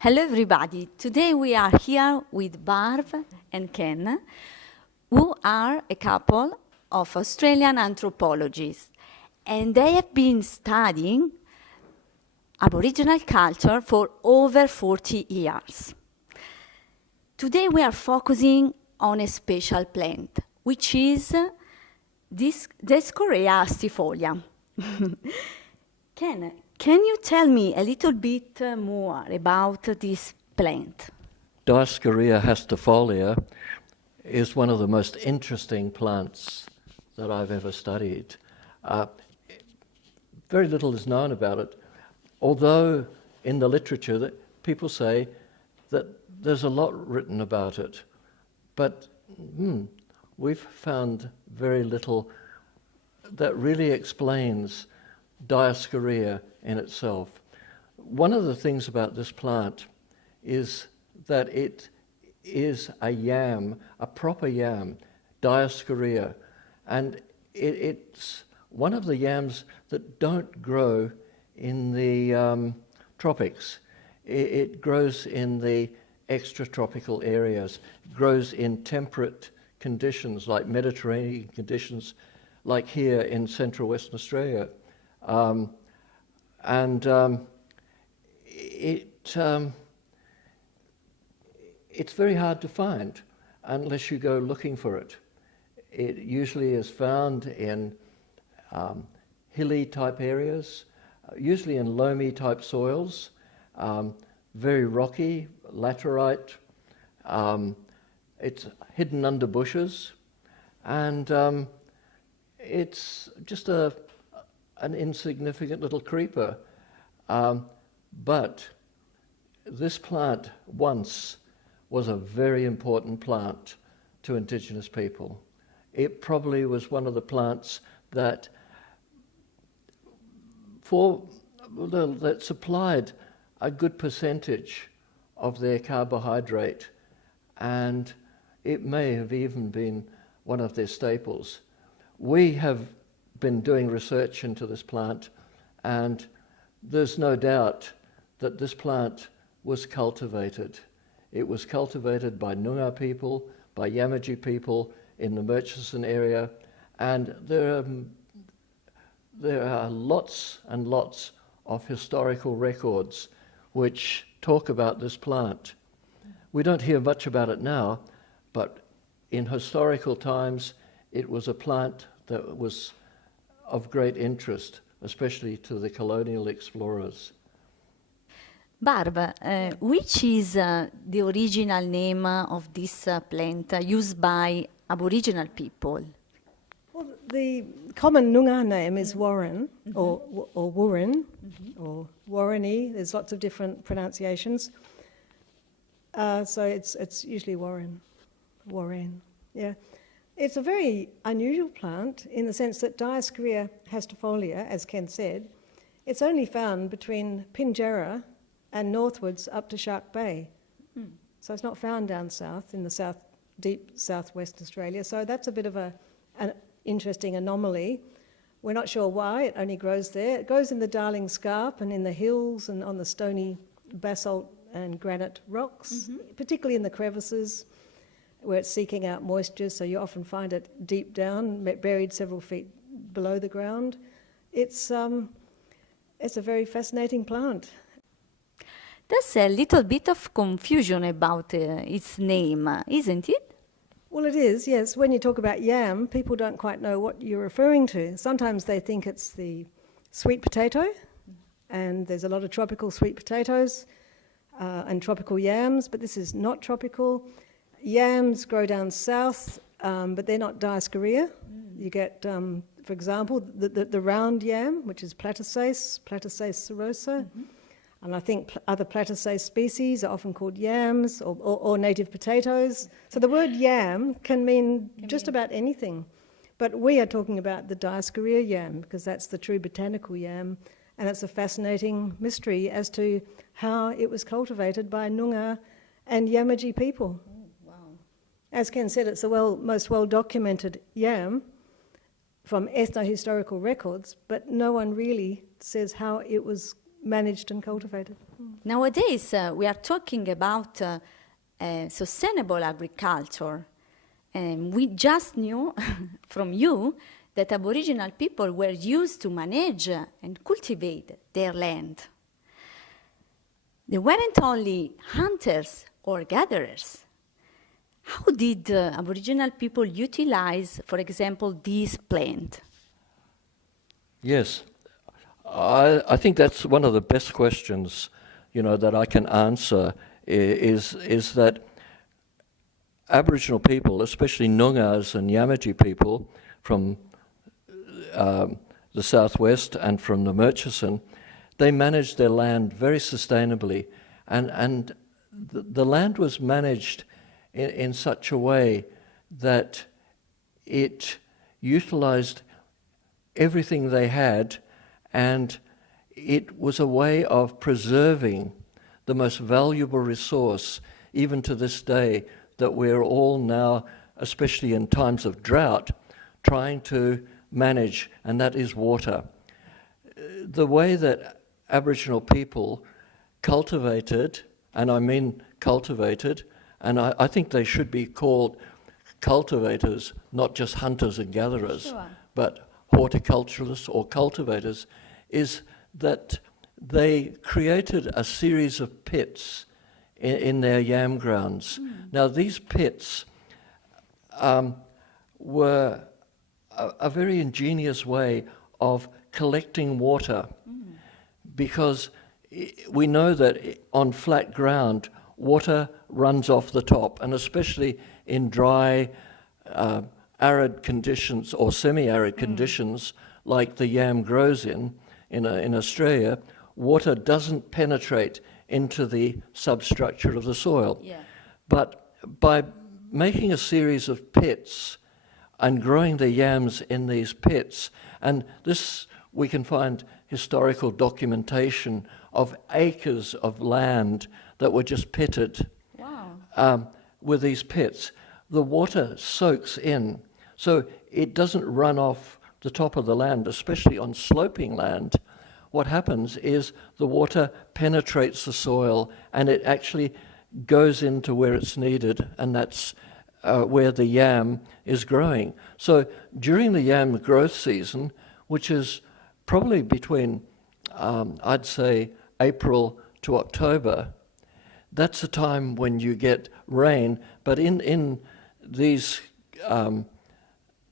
Hello everybody. Today we are here with Barb and Ken, who are a couple of Australian anthropologists, and they have been studying Aboriginal culture for over 40 years. Today we are focusing on a special plant, which is Dioscorea hastifolia. Ken, can you tell me a little bit more about this plant? Dioscorea hastifolia is one of the most interesting plants that I've ever studied. Very little is known about it, although in the literature that people say that there's a lot written about it. But we've found very little that really explains Dioscorea in itself. One of the things about this plant is that it is a yam, a proper yam, Dioscorea, and it's one of the yams that don't grow in the tropics. It grows in the extratropical areas. It grows in temperate conditions like Mediterranean conditions, like here in central Western Australia. It's very hard to find unless you go looking for it. It usually is found in hilly type areas, usually in loamy type soils, very rocky, laterite. It's hidden under bushes, and it's just an insignificant little creeper. But this plant once was a very important plant to Indigenous people. It probably was one of the plants that supplied a good percentage of their carbohydrate, and it may have even been one of their staples. We have been doing research into this plant, and there's no doubt that this plant was cultivated. It was cultivated by Noongar people, by Yamatji people in the Murchison area, and there are lots and lots of historical records which talk about this plant. We don't hear much about it now, but in historical times it was a plant that was of great interest, especially to the colonial explorers. Barb, which is the original name of this plant used by Aboriginal people? Well, the common Noongar name is Warren, or Wurrin, or Warreni. There's lots of different pronunciations. So it's usually Warren, yeah. It's a very unusual plant in the sense that Dioscorea hastifolia, as Ken said, it's only found between Pinjarra and northwards up to Shark Bay. So it's not found down south in the deep southwest Australia. So that's a bit of an interesting anomaly. We're not sure why it only grows there. It grows in the Darling Scarp and in the hills and on the stony basalt and granite rocks, particularly in the crevices where it's seeking out moisture, so you often find it deep down, buried several feet below the ground. It's a very fascinating plant. There's a little bit of confusion about its name, isn't it? Well, it is, yes. When you talk about yam, people don't quite know what you're referring to. Sometimes they think it's the sweet potato, and there's a lot of tropical sweet potatoes and tropical yams, but this is not tropical. Yams grow down south, but they're not Dioscorea. You get, for example, the round yam, which is Platysace serosa, and I think other Platysace species are often called yams or native potatoes. So the word yam can mean just about anything, but we are talking about the Dioscorea yam because that's the true botanical yam, and it's a fascinating mystery as to how it was cultivated by Noongar and Yamatji people. As Ken said, it's the most well-documented yam from ethno-historical records, but no one really says how it was managed and cultivated. Nowadays, we are talking about sustainable agriculture. And we just knew from you that Aboriginal people were used to manage and cultivate their land. They weren't only hunters or gatherers. How did Aboriginal people utilize, for example, this plant? Yes, I think that's one of the best questions, that I can answer, is that Aboriginal people, especially Noongars and Yamaji people from the southwest and from the Murchison, they managed their land very sustainably, and the land was managed in such a way that it utilized everything they had, and it was a way of preserving the most valuable resource, even to this day, that we're all now, especially in times of drought, trying to manage, and that is water. The way that Aboriginal people cultivated, and I mean cultivated, and I think they should be called cultivators, not just hunters and gatherers, Sure. but horticulturalists or cultivators, is that they created a series of pits in their yam grounds. Now, these pits were a very ingenious way of collecting water, because we know that on flat ground, water runs off the top, and especially in dry, arid conditions or semi-arid conditions like the yam grows in Australia, water doesn't penetrate into the substructure of the soil. Yeah. But by making a series of pits and growing the yams in these pits, and this we can find historical documentation of acres of land that were just pitted. Wow. With these pits, the water soaks in, so it doesn't run off the top of the land, especially on sloping land. What happens is the water penetrates the soil and it actually goes into where it's needed, and that's where the yam is growing. So during the yam growth season, which is probably between, I'd say, April to October, that's a time when you get rain, but in these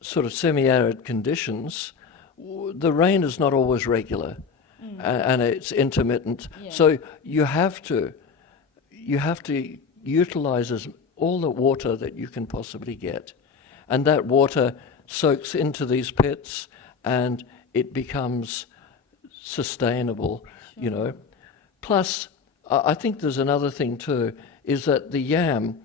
sort of semi-arid conditions, the rain is not always regular, and it's intermittent. Yeah. So you have to utilize all the water that you can possibly get, and that water soaks into these pits, and it becomes sustainable. Sure. Plus, I think there's another thing too, is that the yam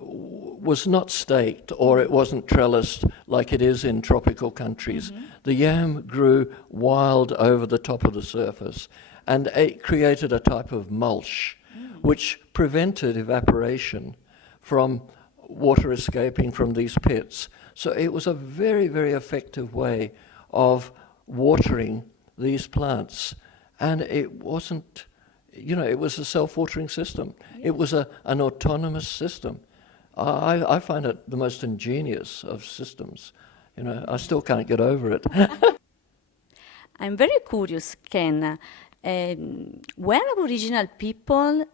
was not staked, or it wasn't trellised like it is in tropical countries. The yam grew wild over the top of the surface, and it created a type of mulch which prevented evaporation from water escaping from these pits. So it was a very, very effective way of watering these plants, and it wasn't, it was a self-watering system. It was an autonomous system. I find it the most ingenious of systems. I still can't get over it. I'm very curious, Ken. Were Aboriginal people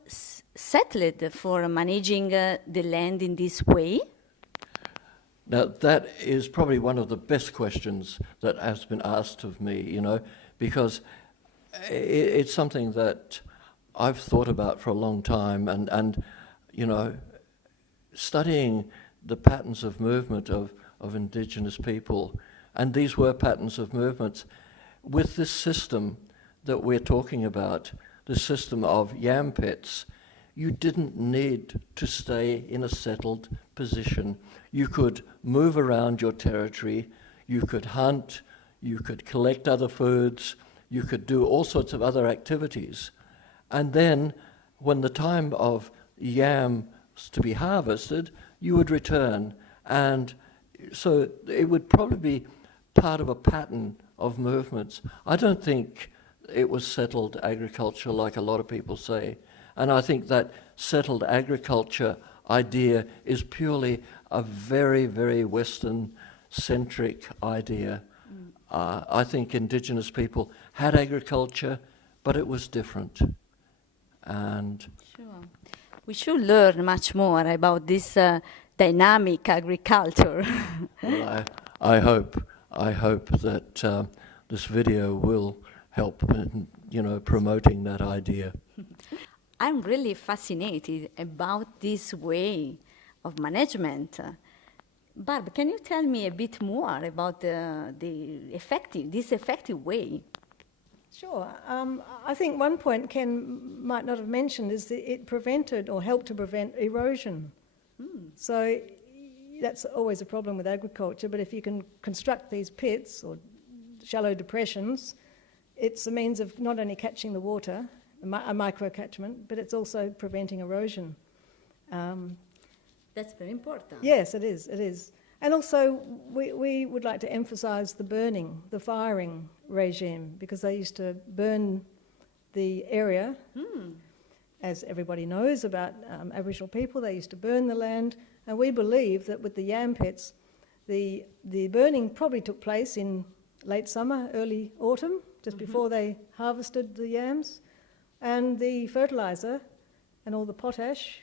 settled for managing the land in this way? Now, that is probably one of the best questions that has been asked of me, because it's something that I've thought about for a long time, and studying the patterns of movement of Indigenous people, and these were patterns of movements with this system that we're talking about, the system of yam pits. You didn't need to stay in a settled position. You could move around your territory, you could hunt, you could collect other foods, you could do all sorts of other activities. And then, when the time of yam to be harvested, you would return. And so it would probably be part of a pattern of movements. I don't think it was settled agriculture, like a lot of people say. And I think that settled agriculture idea is purely a very, very Western-centric idea. I think indigenous people had agriculture, but it was different. And Sure. We should learn much more about this dynamic agriculture. well, I hope that this video will help in, promoting that idea. I'm really fascinated about this way of management. Barb, can you tell me a bit more about this effective way? Sure. I think one point Ken might not have mentioned is that it prevented or helped to prevent erosion. So that's always a problem with agriculture, but if you can construct these pits or shallow depressions, it's a means of not only catching the water, a micro-catchment, but it's also preventing erosion. That's very important. Yes, it is. And also, we would like to emphasise the firing regime, because they used to burn the area. As everybody knows about Aboriginal people, they used to burn the land, and we believe that with the yam pits, the burning probably took place in late summer, early autumn, just before they harvested the yams, and the fertiliser and all the potash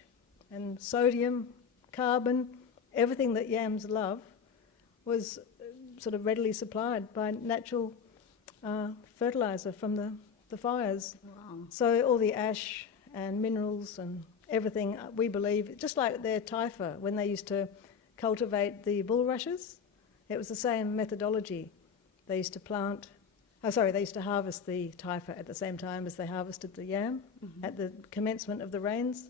and sodium, carbon, everything that yams love was sort of readily supplied by natural fertiliser from the fires. Wow. So all the ash and minerals and everything, we believe, just like their taifa, when they used to cultivate the bulrushes, it was the same methodology. They used to harvest the taifa at the same time as they harvested the yam at the commencement of the rains.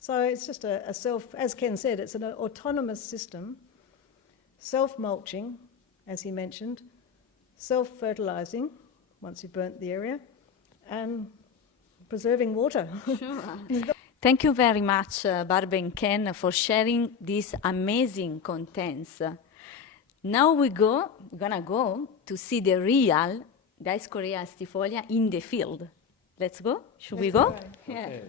So it's just a self, as Ken said, it's an autonomous system, self-mulching, as he mentioned, self-fertilising, once you've burnt the area, and preserving water. Sure. Thank you very much, Barb and Ken, for sharing these amazing contents. Now we're gonna go to see the real Dioscorea hastifolia in the field. Let's go? Should we go? Yeah. Okay.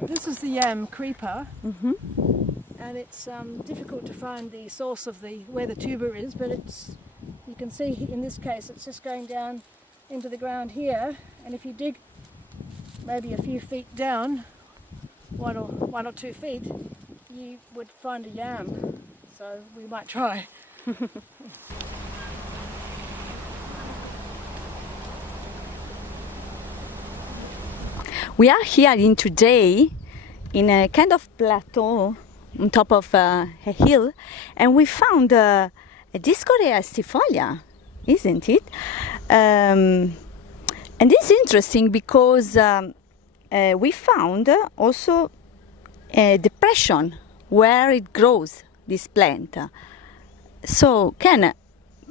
This is the yam creeper, and it's difficult to find the source of where the tuber is, but you can see in this case it's just going down into the ground here, and if you dig maybe a few feet down, one or 2 feet, you would find a yam. So we might try. We are here today in a kind of plateau on top of a hill, and we found a Dioscorea hastifolia, isn't it? And it's interesting because we found also a depression where it grows, this plant. So, Ken,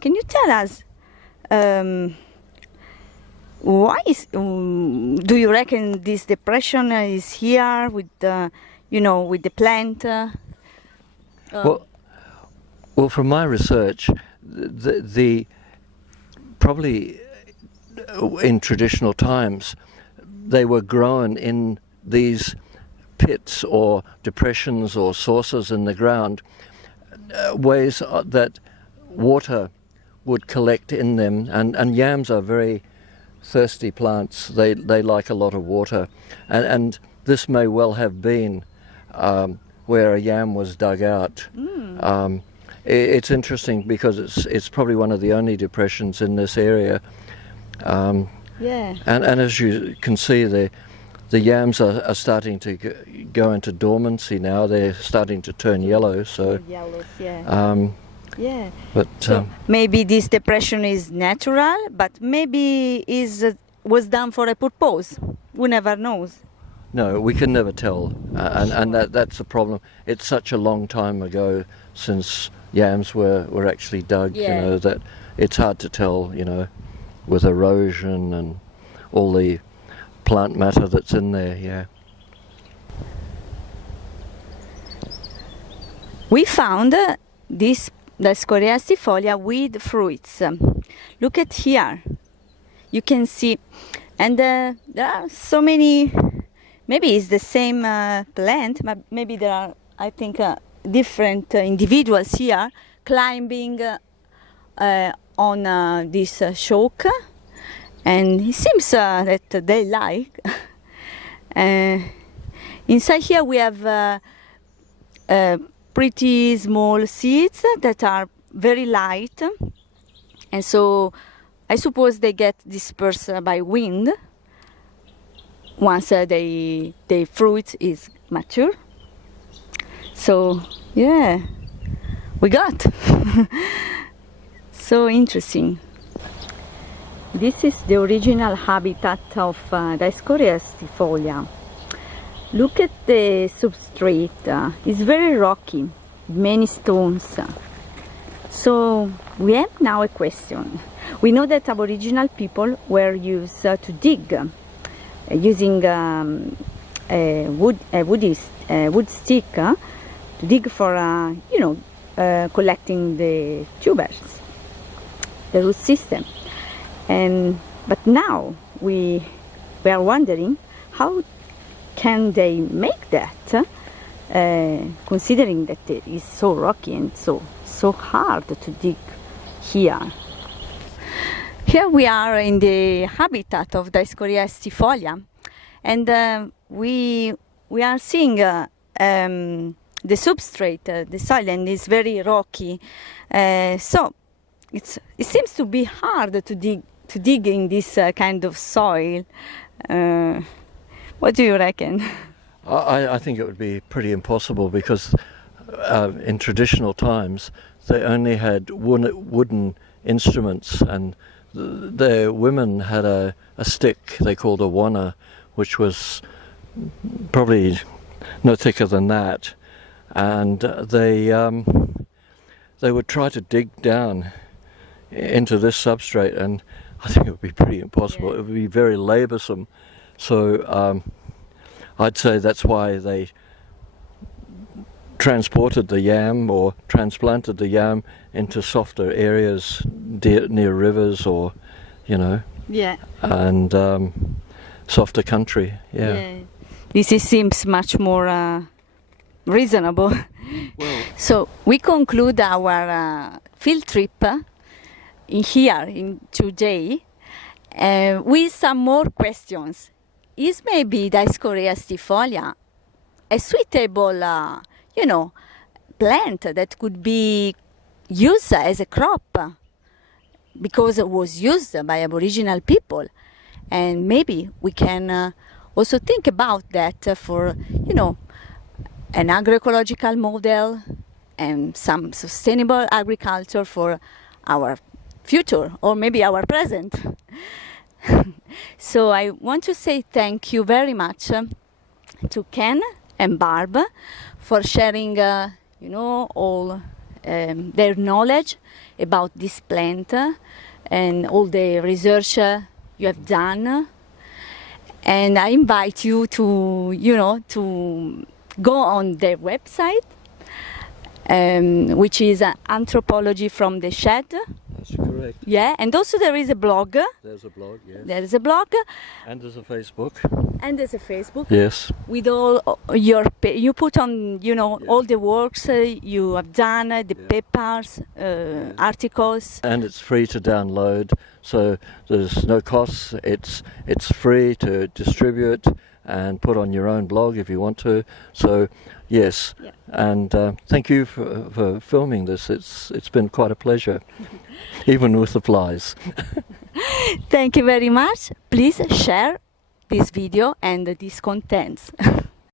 can you tell us why do you reckon this depression is here with with the plant? Well, from my research, the probably in traditional times they were grown in these pits or depressions or sources in the ground, ways that water would collect in them, and yams are very thirsty plants. They like a lot of water, and this may well have been where a yam was dug out. It's interesting because it's probably one of the only depressions in this area. Yeah. And as you can see, the yams are starting to go into dormancy now. They're starting to turn yellow. So Yellows, yeah. Yeah. but So maybe this depression is natural, but maybe was done for a purpose. Who never knows. No, we can never tell, and that's the problem. It's such a long time ago since yams were actually dug, Yeah. you know, that it's hard to tell, you know, with erosion and all the plant matter that's in there, yeah. We found this Dioscorea hastifolia with fruits. Look at here. You can see, and there are so many. Maybe it's the same plant, but maybe there are, I think, different individuals here climbing on this shock, and it seems that they like. Inside here we have pretty small seeds that are very light, and so I suppose they get dispersed by wind once the fruit is mature. So yeah, we got so interesting. This is the original habitat of Dioscorea hastifolia. Look at the substrate. It's very rocky, many stones. So we have now a question. We know that Aboriginal people were used to dig using a wood stick to dig for collecting the tubers, the root system. But now we are wondering how can they make that, considering that it is so rocky and so hard to dig here. Here we are in the habitat of Dioscorea hastifolia, and we are seeing the substrate, the soil, and it's very rocky. So it seems to be hard to dig in this kind of soil. What do you reckon? I think it would be pretty impossible because in traditional times they only had wooden instruments, and the women had a stick they called a wana, which was probably no thicker than that, and they would try to dig down into this substrate, and I think it would be pretty impossible. It would be very laboursome. So I'd say that's why they transported the yam or transplanted the yam into softer areas near rivers, or and softer country. Yeah. This seems much more reasonable. Well, so we conclude our field trip in today with some more questions. Is maybe Dioscorea hastifolia a suitable plant that could be used as a crop, because it was used by Aboriginal people, and maybe we can also think about that for an agroecological model and some sustainable agriculture for our future, or maybe our present. So I want to say thank you very much to Ken and Barb for sharing all their knowledge about this plant and all the research you have done. And I invite you to go on their website, which is Anthropology from the Shed. that's correct. Yeah, and also there is a blog. There's a blog, yes. There is a blog. And there's a Facebook. And there's a Facebook. Yes. With all you put on, all the works you have done, the papers, articles. And it's free to download, so there's no costs. It's free to distribute and put on your own blog if you want to. So yes, and thank you for filming this. It's been quite a pleasure, even with the flies. Thank you very much. Please share this video and these contents.